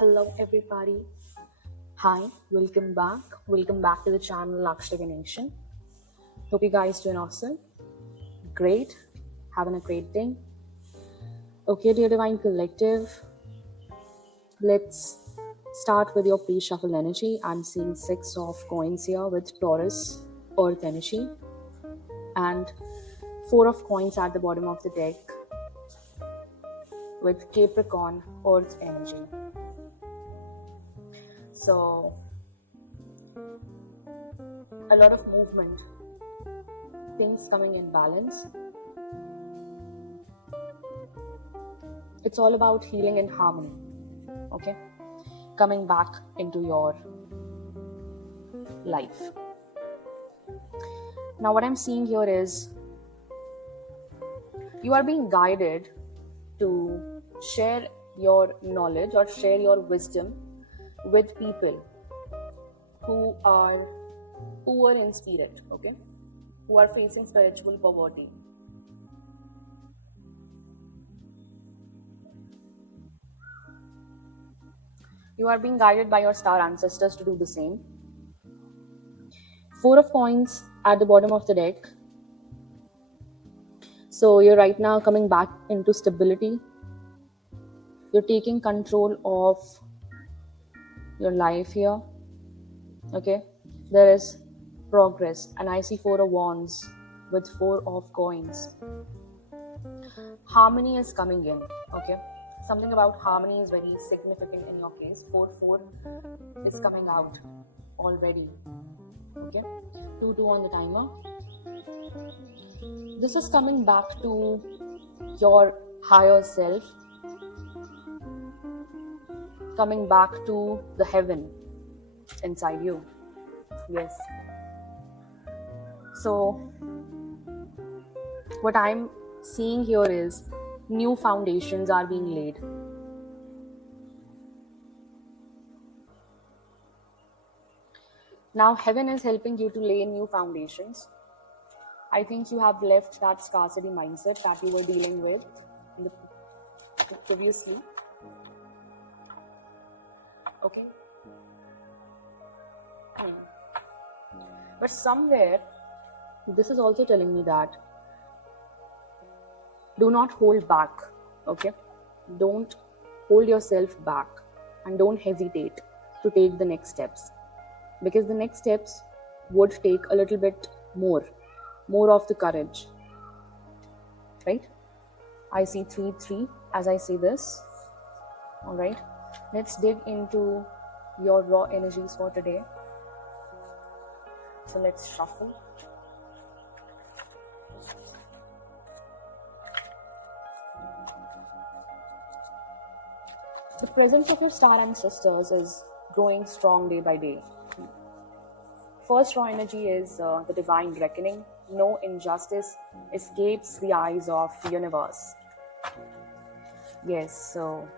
Hello everybody. Hi, welcome back. Welcome back to the channel Lakshya Nation. Hope you guys doing awesome. Great. Having a great day. Okay, dear Divine Collective, let's start with your pre-shuffle energy. I'm seeing 6 of coins here with Taurus, Earth energy, and 4 of coins at the bottom of the deck with Capricorn, Earth energy. So, a lot of movement, things coming in balance. It's all about healing and harmony, okay? Coming back into your life. Now, what I'm seeing here is you are being guided to share your knowledge or share your wisdom with people who are poor in spirit, okay? Who are facing spiritual poverty. You are being guided by your star ancestors to do the same. 4 of coins at the bottom of the deck. So you're right now coming back into stability. You're taking control of your life here. Okay, there is progress, and I see 4 of wands with 4 of coins. Harmony is coming in. Okay, something about harmony is very significant in your case. 4 is coming out already. Okay, 2 on the timer. This is coming back to your higher self, coming back to the heaven inside you. Yes. So what I'm seeing here is new foundations are being laid. Now heaven is helping you to lay new foundations. I think you have left that scarcity mindset that you were dealing with previously. Okay. But somewhere, this is also telling me that do not hold back, okay? Don't hold yourself back and don't hesitate to take the next steps, because the next steps would take a little bit more of the courage, right? I see 3 as I say this. All right, let's dig into your raw energies for today. So let's shuffle. The presence of your star ancestors is growing strong day by day. First raw energy is the divine reckoning. No injustice escapes the eyes of the universe. Yes, so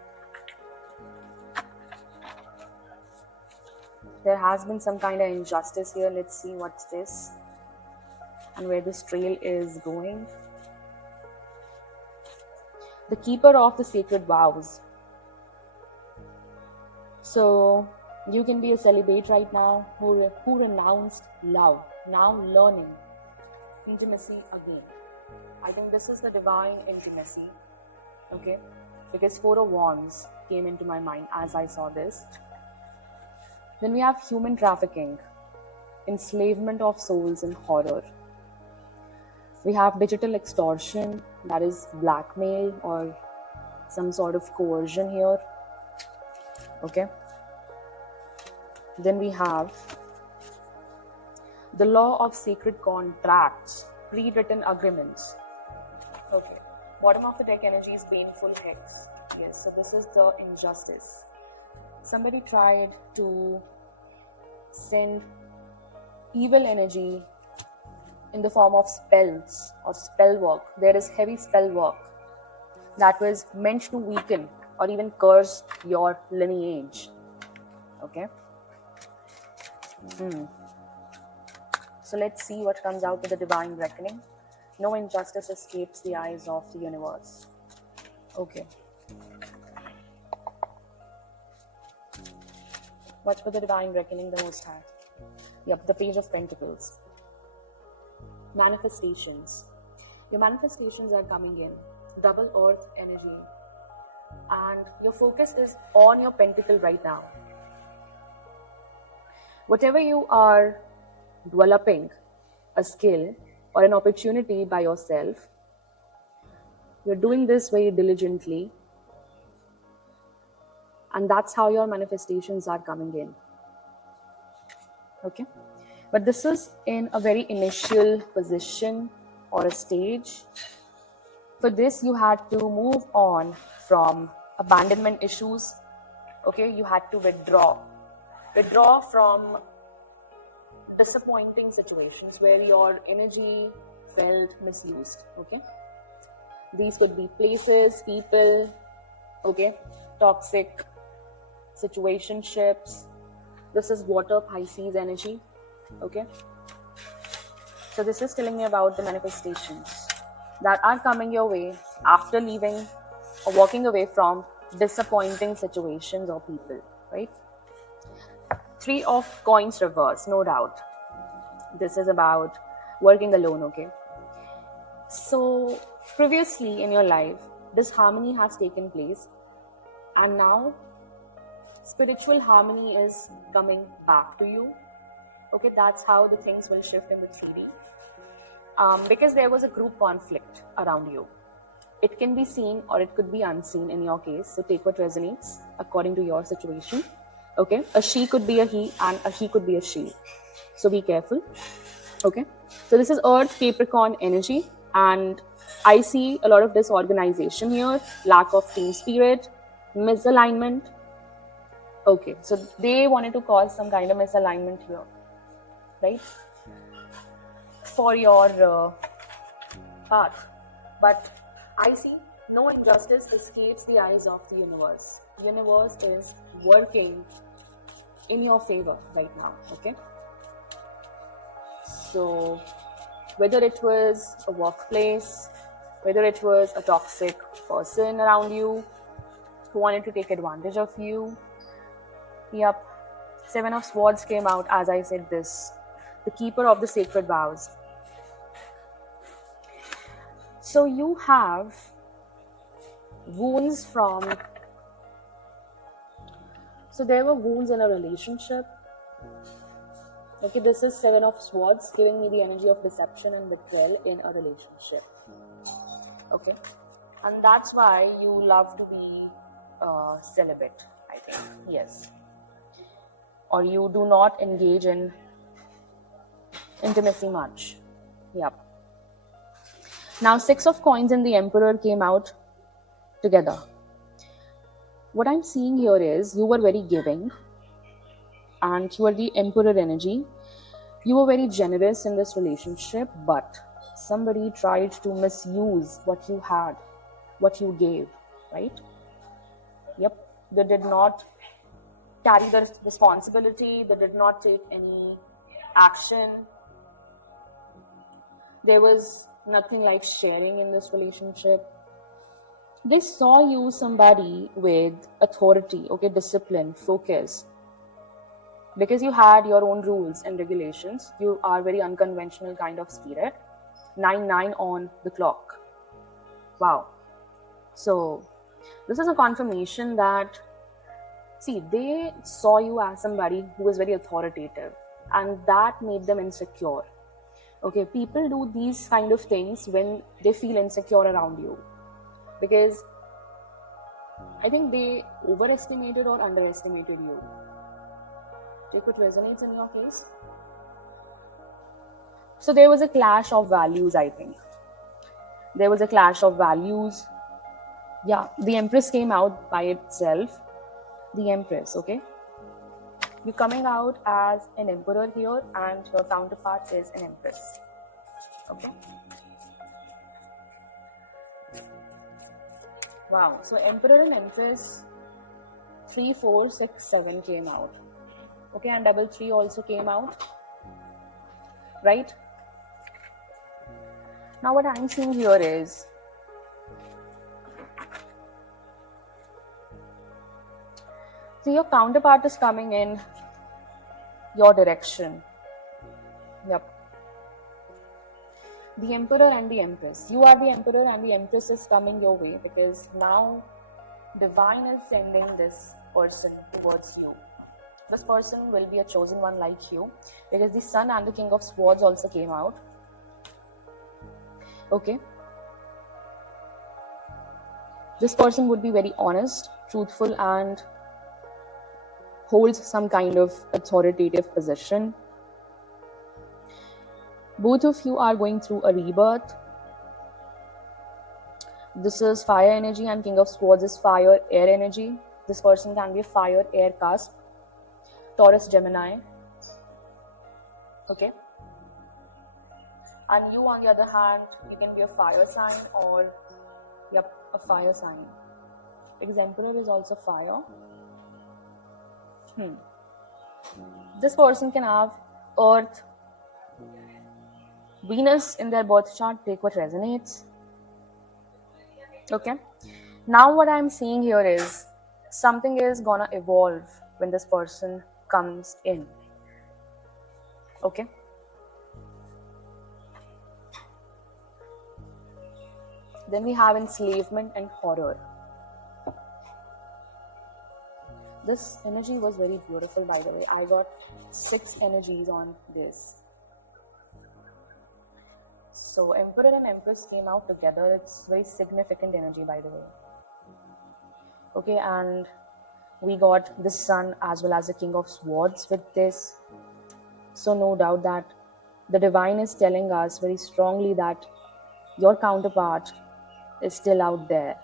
there has been some kind of injustice here. Let's see what's this and where this trail is going. The keeper of the sacred vows. So you can be a celibate right now who renounced love, now learning intimacy again. I think this is the divine intimacy, okay? Because 4 of wands came into my mind as I saw this. Then we have human trafficking, enslavement of souls and horror. We have digital extortion, that is blackmail or some sort of coercion here, okay? Then we have the law of sacred contracts, pre-written agreements. Okay, bottom of the deck energy is baneful hex. Yes, so this is the injustice. Somebody tried to send evil energy in the form of spells or spell work. There is heavy spell work that was meant to weaken or even curse your lineage. Okay. So let's see what comes out with the divine reckoning. No injustice escapes the eyes of the universe. Okay. Watch for the divine reckoning, the Most High. Yep, the Page of Pentacles. Manifestations. Your manifestations are coming in. Double earth energy. And your focus is on your pentacle right now. Whatever you are developing, a skill or an opportunity by yourself, you're doing this very diligently. And that's how your manifestations are coming in. Okay? But this is in a very initial position or a stage. For this, you had to move on from abandonment issues. Okay? You had to withdraw. Withdraw from disappointing situations where your energy felt misused. Okay? These could be places, people, okay? Toxic situationships. This is water Pisces energy. Okay? So this is telling me about the manifestations that are coming your way after leaving or walking away from disappointing situations or people, right? 3 of coins reverse, no doubt. This is about working alone, okay? So previously in your life, disharmony has taken place, and now spiritual harmony is coming back to you. Okay, that's how the things will shift in the 3D. Because there was a group conflict around you. It can be seen or it could be unseen in your case. So take what resonates according to your situation. Okay, a she could be a he and a he could be a she. So be careful. Okay, so this is Earth Capricorn energy, and I see a lot of disorganization here, lack of team spirit, misalignment. Okay, so they wanted to cause some kind of misalignment here, right? For your path. But I see no injustice escapes the eyes of the universe. The universe is working in your favor right now, okay? So whether it was a workplace, whether it was a toxic person around you who wanted to take advantage of you, yep, 7 of Swords came out as I said this. The keeper of the sacred vows. So you have wounds from, so there were wounds in a relationship. Okay, this is 7 of Swords giving me the energy of deception and betrayal in a relationship. Okay, and that's why you love to be celibate, I think, yes. Or you do not engage in intimacy much. Yep. Now 6 of Coins and the Emperor came out together. What I'm seeing here is you were very giving and you are the Emperor energy. You were very generous in this relationship, but somebody tried to misuse what you had, what you gave, right? Yep. They did not carry the responsibility. They did not take any action. There was nothing like sharing in this relationship. They saw you somebody with authority, okay, discipline, focus. Because you had your own rules and regulations, you are very unconventional kind of spirit. 9/9 on the clock. Wow. So this is a confirmation that, see, they saw you as somebody who was very authoritative, and that made them insecure. Okay, people do these kind of things when they feel insecure around you, because I think they overestimated or underestimated you. Take what resonates in your case. So there was a clash of values, I think. There was a clash of values. Yeah, the Empress came out by itself. The Empress, okay? You're coming out as an Emperor here, and your counterpart is an Empress. Okay? Wow, so Emperor and Empress, 3, 4, 6, 7 came out. Okay, and double 3 also came out. Right? Now what I'm seeing here is, So your counterpart is coming in your direction. Yep. The Emperor and the Empress. You are the Emperor and the Empress is coming your way, because now Divine is sending this person towards you. This person will be a chosen one like you, because the Sun and the King of Swords also came out. Okay. This person would be very honest, truthful, and holds some kind of authoritative position. Both of you are going through a rebirth. This is fire energy, and King of Swords is fire air energy. This person can be a fire air cusp, Taurus, Gemini. Okay. And you, on the other hand, you can be a fire sign or, yep, a fire sign. Because Emperor is also fire. This person can have Earth, Venus in their birth chart. Take what resonates. Okay. Now what I'm seeing here is something is gonna evolve when this person comes in. Okay. Then we have enslavement and horror. This energy was very beautiful, by the way. I got 6 energies on this. So Emperor and Empress came out together. It's very significant energy, by the way. Okay, and we got the Sun as well as the King of Swords with this. So no doubt that the Divine is telling us very strongly that your counterpart is still out there.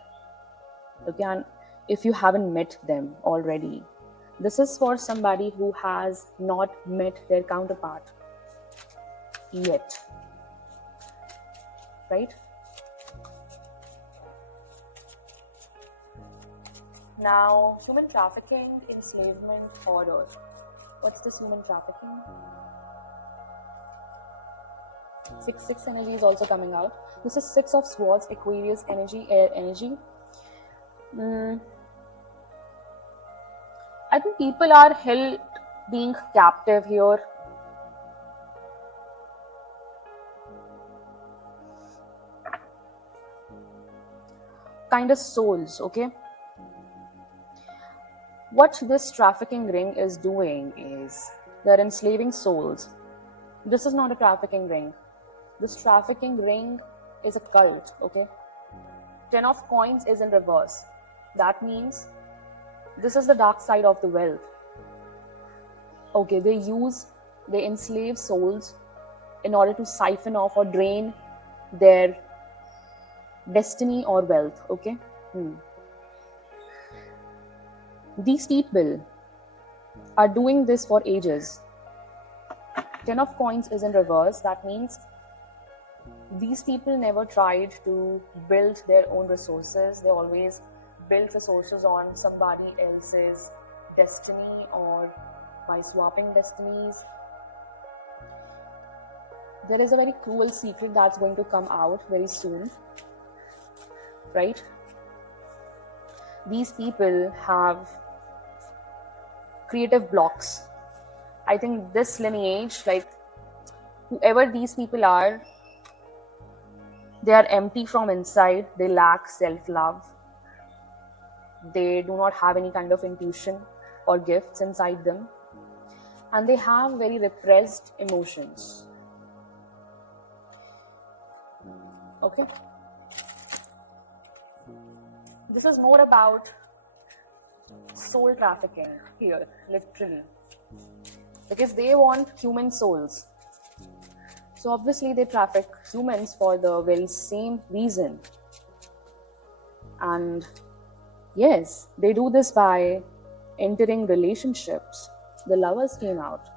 Okay, and if you haven't met them already, this is for somebody who has not met their counterpart yet. Right? Now, human trafficking, enslavement, horror. What's this human trafficking? 6 energy is also coming out. This is 6 of Swords, Aquarius energy, air energy. I think people are held being captive here. Kind of souls, okay? What this trafficking ring is doing is they're enslaving souls. This is not a trafficking ring. This trafficking ring is a cult, okay? 10 of coins is in reverse. That means this is the dark side of the wealth. Okay, they enslave souls in order to siphon off or drain their destiny or wealth, okay? These people are doing this for ages. 10 of coins is in reverse. That means these people never tried to build their own resources. They always built resources on somebody else's destiny or by swapping destinies. There is a very cruel secret that's going to come out very soon. Right? These people have creative blocks. I think this lineage, like whoever these people are, they are empty from inside. They lack self-love. They do not have any kind of intuition or gifts inside them. And they have very repressed emotions. Okay? This is more about soul trafficking here, literally. Because they want human souls. So obviously they traffic humans for the very same reason. And yes, they do this by entering relationships. The Lovers came out.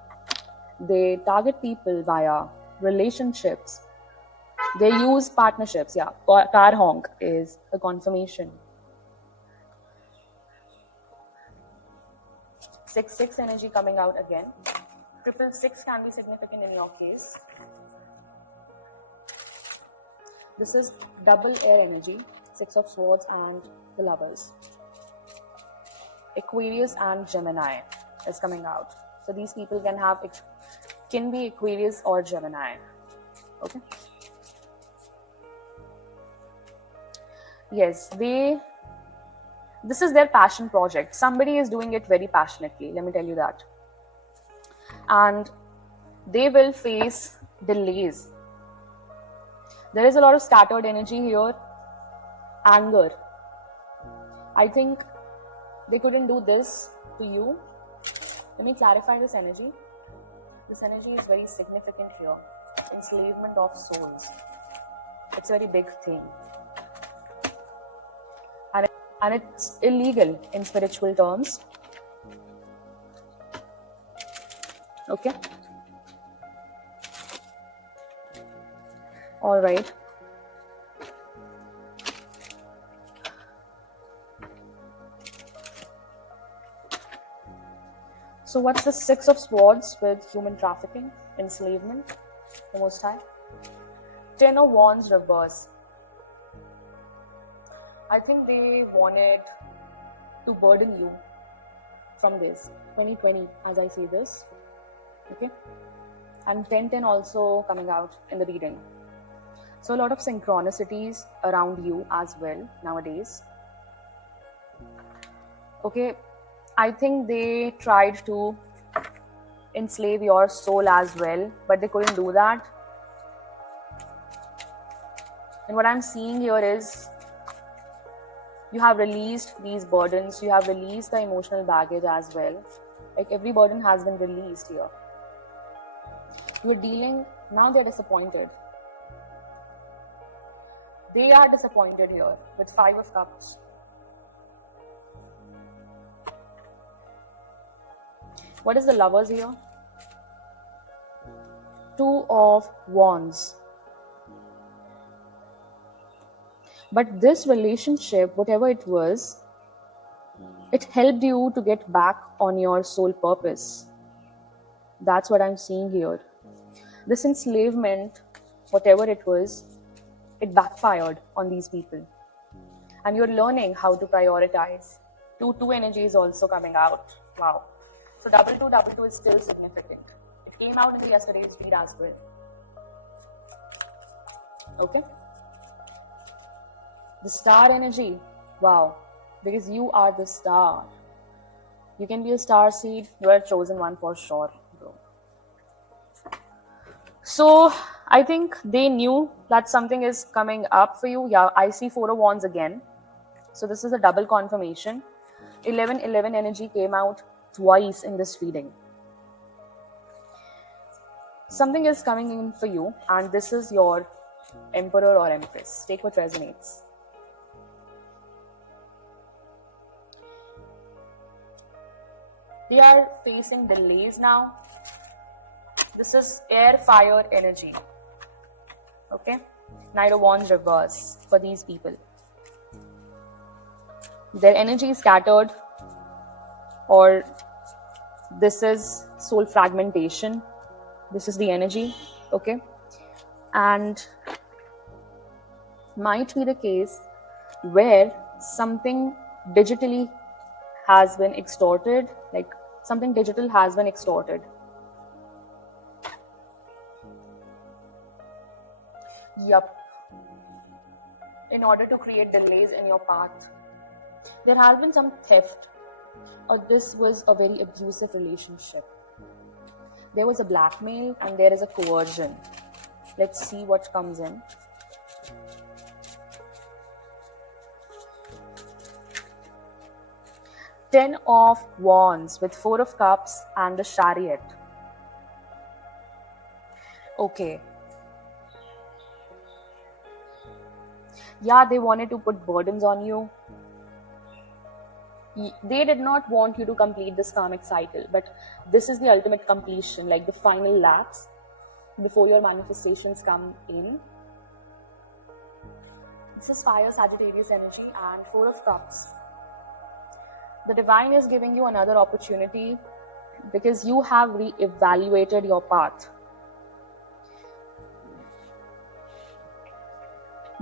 They target people via relationships. They use partnerships. Yeah, car honk is a confirmation. 6 energy coming out again. 666 can be significant in your case. This is double air energy, 6 of Swords and the Lovers. Aquarius and Gemini is coming out. So these people can be Aquarius or Gemini. Okay. Yes, this is their passion project. Somebody is doing it very passionately, let me tell you that. And they will face delays. There is a lot of scattered energy here, anger. I think they couldn't do this to you. Let me clarify this energy. This energy is very significant here. Enslavement of souls. It's a very big thing. And it's illegal in spiritual terms. Okay. All right. So what's the Six of Swords with human trafficking, enslavement, the Most High? Ten of Wands reverse. I think they wanted to burden you from this 2020 as I say this. Okay. And 1010 also coming out in the reading. So a lot of synchronicities around you as well nowadays. Okay. I think they tried to enslave your soul as well, but they couldn't do that. And what I'm seeing here is you have released these burdens, you have released the emotional baggage as well. Like every burden has been released here. You're dealing, now they're disappointed. They are disappointed here with Five of Cups. What is the Lovers here? Two of Wands. But this relationship, whatever it was, it helped you to get back on your soul purpose. That's what I'm seeing here. This enslavement, whatever it was, it backfired on these people. And you're learning how to prioritize. Two energy is also coming out. Wow. So double two is still significant. It came out in the yesterday's read as well. Okay. The star energy. Wow. Because you are the star. You can be a star seed. You are a chosen one for sure, bro. So I think they knew that something is coming up for you. Yeah, I see Four of Wands again. So this is a double confirmation. 11-11 energy came out twice in this reading. Something is coming in for you, and this is your Emperor or Empress. Take what resonates. They are facing delays now. This is air, fire, energy. Okay? Knight of Wands reverse for these people. Their energy is scattered, or this is soul fragmentation. This is the energy. Okay? And might be the case where something digitally has been extorted, like something digital has been extorted. Yup. In order to create delays in your path. There has been some theft, or this was a very abusive relationship. There was a blackmail and there is a coercion. Let's see what comes in. Ten of Wands with Four of Cups and the Chariot. Okay. Yeah, they wanted to put burdens on you. They did not want you to complete this karmic cycle, but this is the ultimate completion, like the final lapse before your manifestations come in. This is Fire, Sagittarius energy and Four of Cups. The divine is giving you another opportunity because you have re-evaluated your path.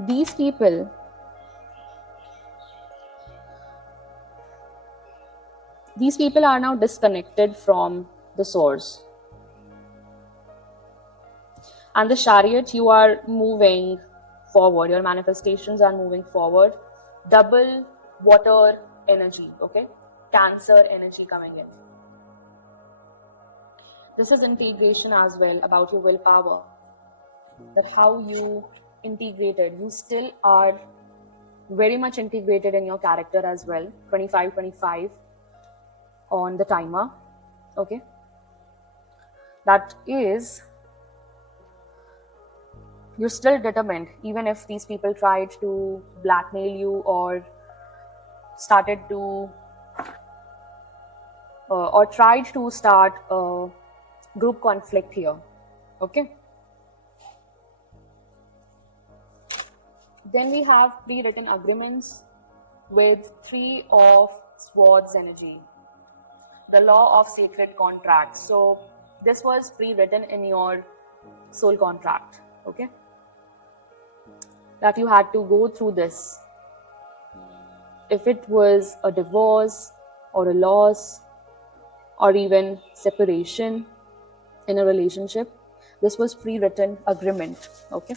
These people, These people are now disconnected from the source. And the chariot, you are moving forward. Your manifestations are moving forward. Double water energy, okay? Cancer energy coming in. This is integration as well, about your willpower. That how you integrated. You still are very much integrated in your character as well. 25 on the timer, okay? That is, you're still determined, even if these people tried to blackmail you or started to or tried to start a group conflict here, okay? Then we have pre-written agreements with Three of Swords energy, the law of sacred contracts. So this was pre-written in your soul contract, okay? That you had to go through this. If it was a divorce or a loss or even separation in a relationship, this was pre-written agreement, okay?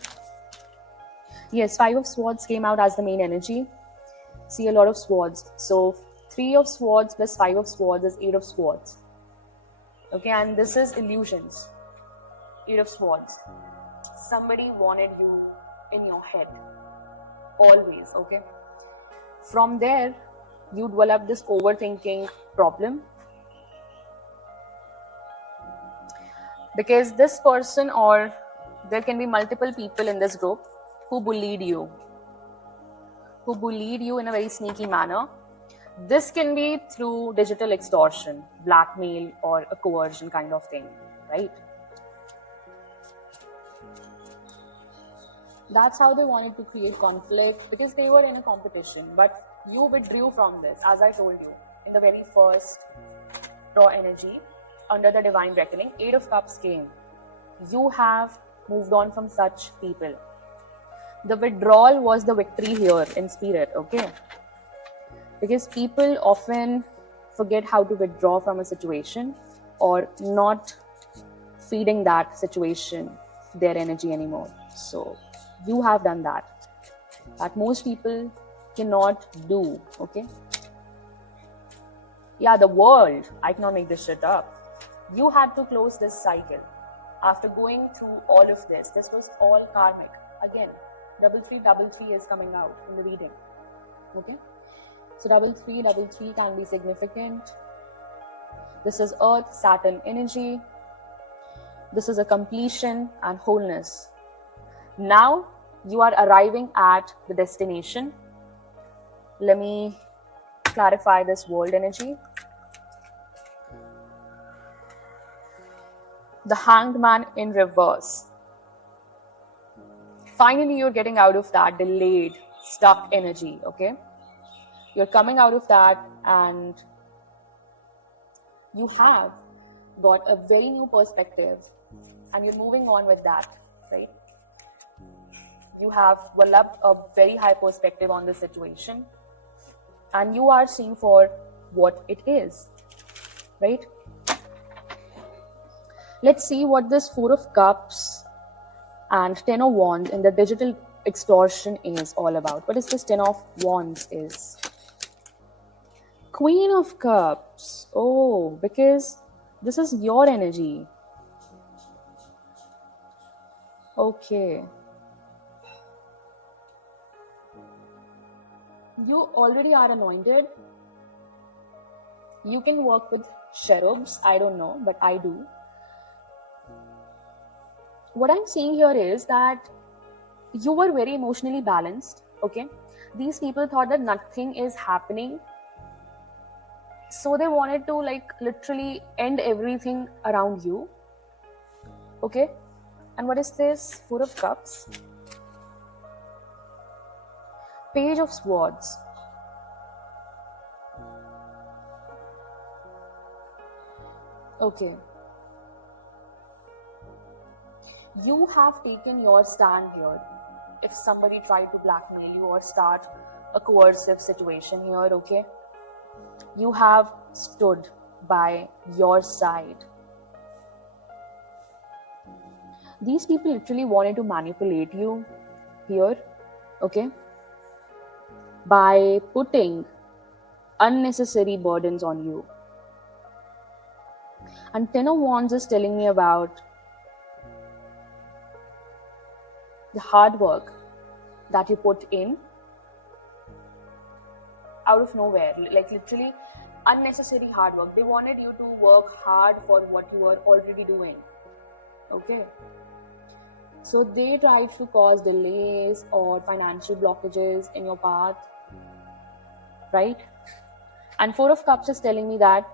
Yes, Five of Swords came out as the main energy. See, a lot of swords. So Three of Swords plus Five of Swords is Eight of Swords. Okay, and this is illusions. Eight of Swords. Somebody wanted you in your head. Always, okay? From there, you develop this overthinking problem. Because this person, or there can be multiple people in this group who bullied you in a very sneaky manner. This can be through digital extortion, blackmail, or a coercion kind of thing, right? That's how they wanted to create conflict, because they were in a competition. But you withdrew from this, as I told you, in the very first raw energy, under the divine reckoning. Eight of Cups came. You have moved on from such people. The withdrawal was the victory here in spirit, okay? Because people often forget how to withdraw from a situation, or not feeding that situation their energy anymore. So you have done that most people cannot do, okay? Yeah, the world, I cannot make this shit up. You had to close this cycle. After going through all of this was all karmic. Again, 333 is coming out in the reading, okay? So 333 can be significant. This is Earth, Saturn energy. This is a completion and wholeness. Now you are arriving at the destination. Let me clarify this world energy. The Hanged Man in reverse. Finally, you're getting out of that delayed, stuck energy, okay? You're coming out of that, and you have got a very new perspective, and you're moving on with that, right? You have developed a very high perspective on the situation, and you are seeing for what it is, right? Let's see what this Four of Cups and Ten of Wands in the digital extortion is all about. What is this Ten of Wands is? Queen of Cups. Oh, because this is your energy. Okay. You already are anointed. You can work with cherubs. I don't know, but I do. What I'm seeing here is that you were very emotionally balanced, okay? These people thought that nothing is happening. So they wanted to literally end everything around you, okay? And what is this? Four of Cups. Page of Swords. Okay. You have taken your stand here. If somebody tried to blackmail you or start a coercive situation here, okay? You have stood by your side. These people literally wanted to manipulate you here, okay, by putting unnecessary burdens on you. And Ten of Wands is telling me about the hard work that you put in out of nowhere, like literally unnecessary hard work. They wanted you to work hard for what you were already doing, okay. So they tried to cause delays or financial blockages in your path, right? And Four of Cups is telling me that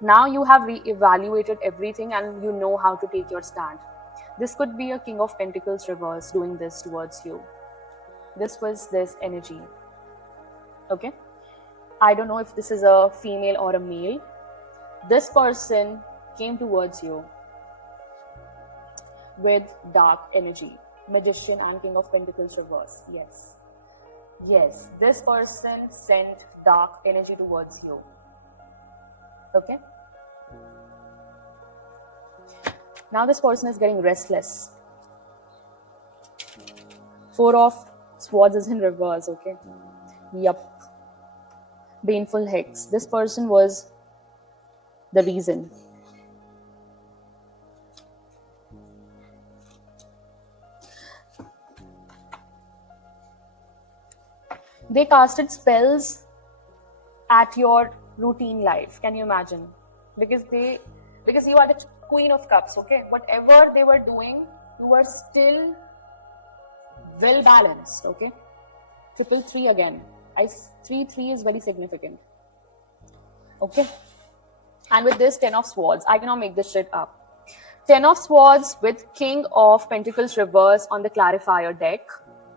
now you have re-evaluated everything and you know how to take your stand. This could be a King of Pentacles reverse doing this towards you. This was this energy, okay? I don't know if this is a female or a male. This person came towards you with dark energy, Magician and King of Pentacles reverse. Yes, this person sent dark energy towards you, okay? Now this person is getting restless. Four of Swords is in reverse, okay? Yup. Baneful Hex. This person was the reason. They casted spells at your routine life. Can you imagine? Because you are the Queen of Cups, okay? Whatever they were doing, you were still well balanced, okay? 333 again. 3 is very significant, okay? And with this 10 of Swords, I cannot make this shit up. 10 of Swords with King of Pentacles reverse on the clarifier deck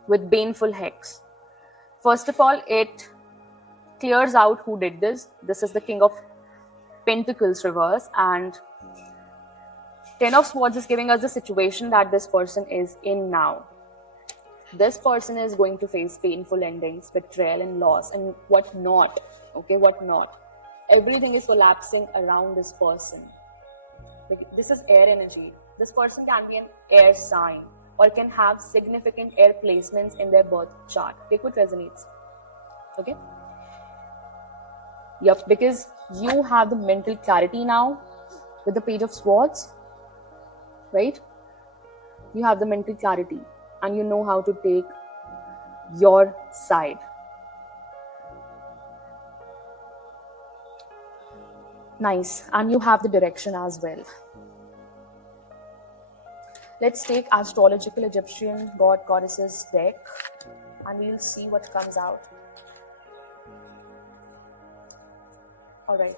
with Baneful Hex. First of all, it clears out who did this. This is the King of Pentacles reverse, and 10 of Swords is giving us the situation that this person is in now. This person is going to face painful endings, betrayal and loss and what not, okay, what not. Everything is collapsing around this person. Like, this is air energy. This person can be an air sign or can have significant air placements in their birth chart. Take what resonates, okay? Yep, because you have the mental clarity now with the Page of Swords, right? You have the mental clarity and you know how to take your side. Nice. And you have the direction as well. Let's take Astrological Egyptian God Goddesses deck and we'll see what comes out. All right.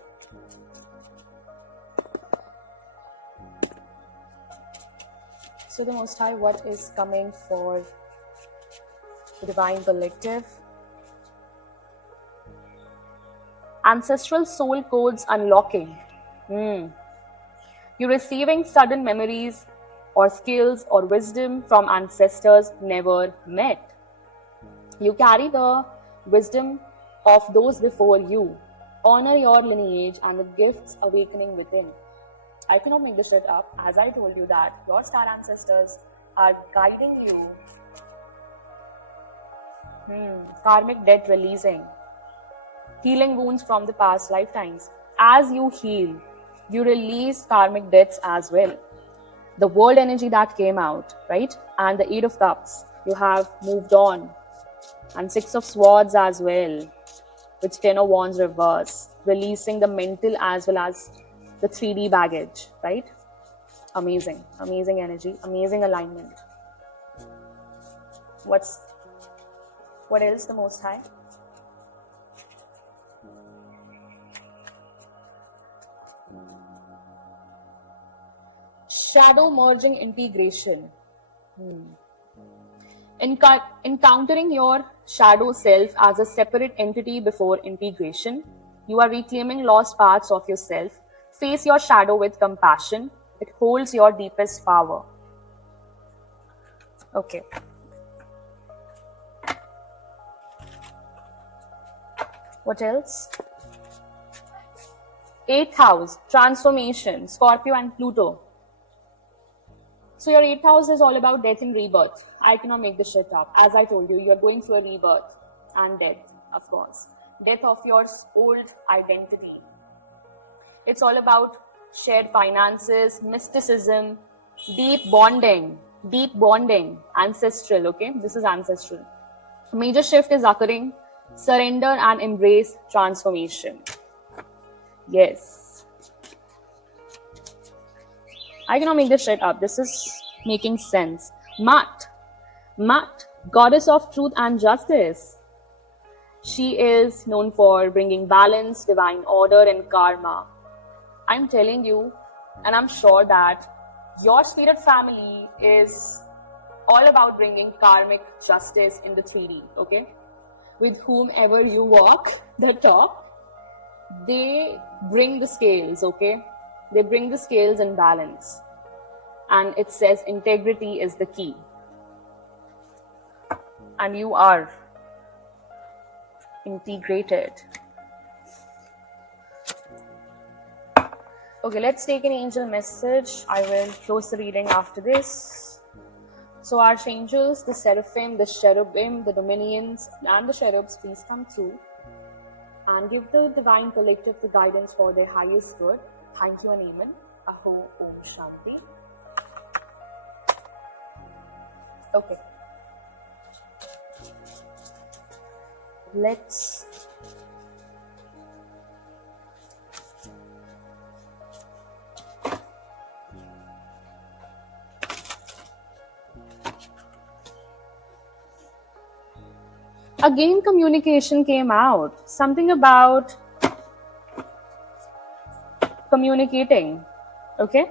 So the Most High, what is coming for the Divine Collective? Ancestral soul codes unlocking. You're receiving sudden memories or skills or wisdom from ancestors never met. You carry the wisdom of those before you. Honor your lineage and the gifts awakening within. I cannot make this shit up. As I told you that your star ancestors are guiding you. Karmic debt releasing. Healing wounds from the past lifetimes. As you heal, you release karmic debts as well. The world energy that came out, right? And the 8 of Cups. You have moved on. And 6 of Swords as well. With 10 of Wands reverse. Releasing the mental as well as the 3D baggage, right? Amazing. Amazing energy. Amazing alignment. What else the Most High? Shadow merging integration. Encountering your shadow self as a separate entity before integration. You are reclaiming lost parts of yourself. Face your shadow with compassion. It holds your deepest power. Okay. What else? 8th house, transformation, Scorpio and Pluto. So your 8th house is all about death and rebirth. I cannot make this shit up. As I told you, you're going through a rebirth and death, of course. Death of your old identity. It's all about shared finances, mysticism, deep bonding, ancestral, okay? This is ancestral. Major shift is occurring. Surrender and embrace transformation. Yes. I cannot make this shit up. This is making sense. Mat, goddess of truth and justice. She is known for bringing balance, divine order, and karma. I'm telling you, and I'm sure that your spirit family is all about bringing karmic justice in the 3D, okay? With whomever you walk the talk, they bring the scales, okay? They bring the scales in balance. And it says integrity is the key. And you are integrated. Okay, let's take an angel message. I will close the reading after this. So archangels, the seraphim, the cherubim, the dominions, and the cherubs, please come through and give the divine collective the guidance for their highest good. Thank you and amen. Aho Om Shanti. Okay. Let's again communication came out. Something about communicating. Okay.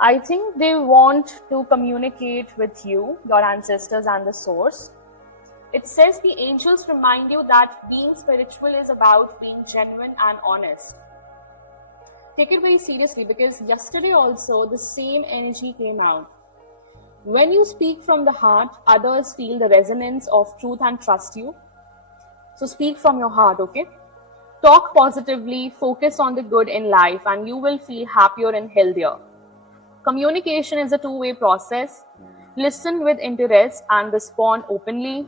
I think they want to communicate with you, your ancestors and the source. It says the angels remind you that being spiritual is about being genuine and honest. Take it very seriously, because yesterday also the same energy came out. When you speak from the heart, others feel the resonance of truth and trust you. So speak from your heart, okay? Talk positively, focus on the good in life, and you will feel happier and healthier. Communication is a two-way process. Listen with interest and respond openly.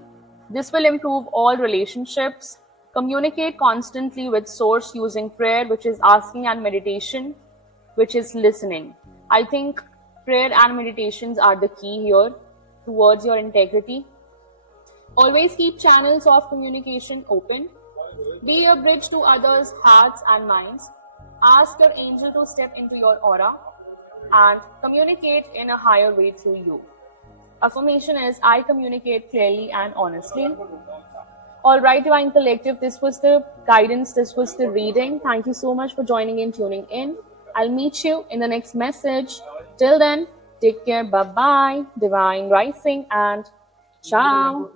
This will improve all relationships. Communicate constantly with source using prayer, which is asking, and meditation, which is listening. I think prayer and meditations are the key here towards your integrity. Always keep channels of communication open. Be a bridge to others' hearts and minds. Ask your angel to step into your aura and communicate in a higher way through you. Affirmation is, I communicate clearly and honestly. Alright, Divine Collective, this was the guidance, this was the reading. Thank you so much for joining in, tuning in. I'll meet you in the next message. Till then, take care, bye-bye, Divine Rising, and ciao.